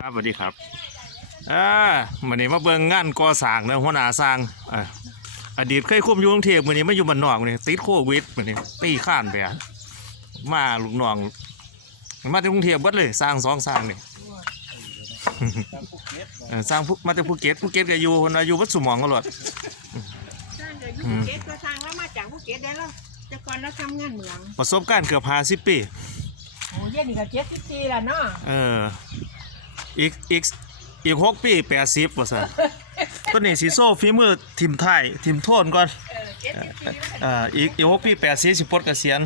ครับสวัสดีครับอ่าวันนี้มาเบิ่งงานก่อสร้างเนอะหัวหน้าสร้างอ่าอดีตเคยคุมอยู่กรุงเทพมื้อนี้มาอยู่บ้านนอกมื้อนี้ติดโควิดมื้อนี้ตีข้านไปอะมาลูกน้องมาจากกรุงเทพเบิดเลยสร้างสองสร้างนี่ เออสร้างภูมาจากภูเก็ตภูเก็ตก็อยู่คนว่าอยู่วัดสุหมองก็หลด สร้างจากภูเก็ตก็สร้างแล้วมาจากภูเก็ตได้แล้วแต่ก่อนเราทำงานเหมืองประสบการณ์เกือบ50ปีโอ้ยนี่ก็เจ็ดสิบปีแล้วเนาะเออ อีกอีกอีกหกปี80ว่าซั่นตัวนี้สิโซ่ฝีมือทีมไทยทีมโทนก่อนเออเจ็ดสิบปีแล้วอ่าอีกอีกหกปีแปดสิสิปลดเกษียณ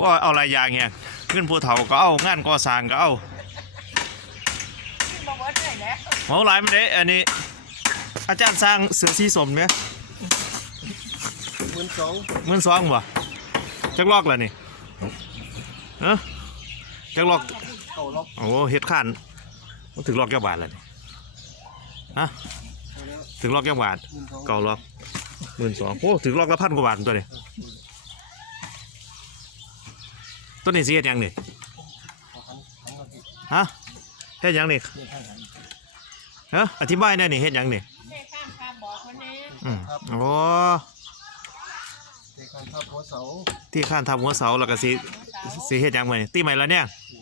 ว่าเอาหลายอย่างเนี่ยเงินผู้เฒ่าก็เอางานก่อสร้างก็เอาบอกว่าได้แล้วเอาหลายมันเด้อันนี้ อาจารย์สร้างเสือสีสมเนี่ยหมื่นสองเงินสองบ่จักลอกแล้วนี่เอ้อจักลอก เก่าล็อกโอ้เฮ็ดข้านมันถึงลอกแก้วบาทแล้วนี่ฮะเอาแล้วถึงลอกแก้วบาทหมื่นสองเก่าลอกหมื่นสองโอ้ถึงลอกละพันกว่าบาทตัวนี้ตัวนี้สิเฮ็ดหยังนี่เอาขันขันกับพี่ฮะเฮ็ดหยังนี่เนี่ยข้างขันฮะอธิบายแหน่นี่เฮ็ดหยังนี่แม่ข้ามคาบอกคนนี้อืมโอ้เด็กขันทับหัวเสาที่ข้านทำหัวเสาแล้วก็สิสิเฮ็ดหยังไว้นี่ตีใหม่แล้วเนี่ยอืม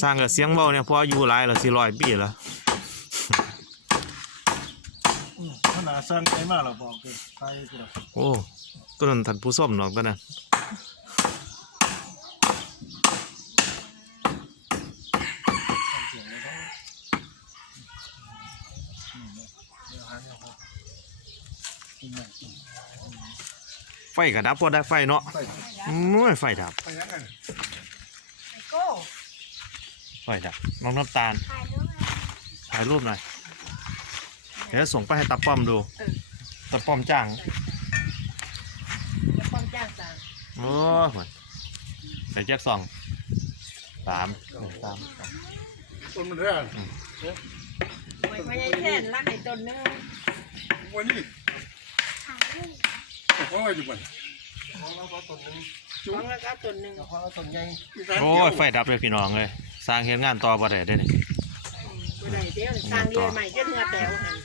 สร้างกับเสียงเว้าเนี่ยเพออายุหลายแล้วสิร้อยปีแล้วขนาดสร้างใจมากเราบอกเลยใครกูล่ะโอ้ตัวนั้นท่านผู้ส้มเนาะตัวนั้นทำเสียงเลยต้องเดี๋ยวหาเนี่ยครับกินใหม่ ไฟก็ดับพอได้ไฟเนาะไปอืมไฟดับ ไปยังไงไอโก้ไฟดับ น้องน้ำตาล ถ่ายรูปถ่ายรูปหน่อย เดี๋ยวส่งไปให้ตาป้อมดูตาป้อมจ้าง จะป้อมจ้างสร้างโอ้ยหวยใส่แจ็คสองสามหนึ่งสามต้นมันเรื่องไม่ไม่ใช่แท่นรักไอ้ต้นเนื้อวันนี้ แต่เพราะว่าอยู่บนของเราก็ต้นหนึงสองแล้วก็ต้นหนึ่งเพราะว่าต้นใหญ่โอ้ยไฟดับเลยพี่น้องเลยสร้างเห็นงานต่อบ่ได้เด้นี่ไม่ได้เดี๋ยวสร้างเรียนใหม่จะเนื้อแต๋วหัน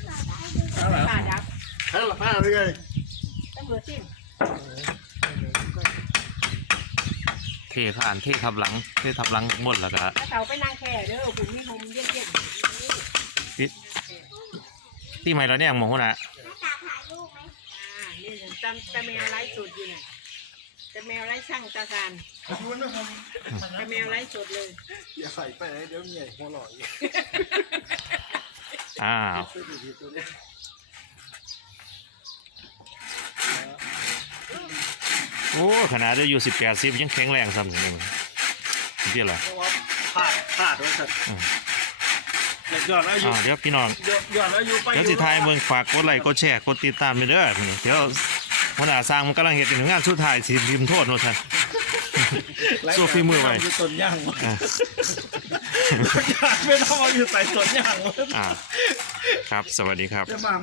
เอาล่ะป้าดับใช้ละผ้าเลยตำรวจสิ้นเทขานเททับหลังเททับหลังหมดแล้วก็ถ้าเต่าไปนั่งแค่เด้อผมมีมุมเย็นๆปิดที่ใหม่แล้วเนี่ยหมองหัวหนะอ่า ตาตาแมวไร้สุดอยู่น่ะตาแมวไร้ช่างตาการชวนนะครับตาแมวไร้สุดเลยอย่าใส่ไปเดี๋ยวใหญ่หัวหล่ออีกอ้าวซื้อดีๆตัวนี้โอ้ขนาดได้อายู่สิบแปดสิบยังแข็งแรงซ้ำอย่างนี้เดี๋ยวละเพราะว่าพลาดพลาดด้วยสัตว์อืมย้อนอายุอ้าวเดี๋ยวพี่น้องย้อนอายุไปเดี๋ยวสิทายเมืองฝากกดไลค์กดแชร์กดติดตามไปเด้อเดี๋ยว หัวหน้าสร้างมันกำลังเห็นงานสุดท้ายสิพิมพ์โทษโน่นท่านสู้ฝีมือไว้อยู่ต้นย่างอ่าไม่ต้องเอาอยู่ใส่ต้นย่างอ่าครับ สวัสดีครับ จะมา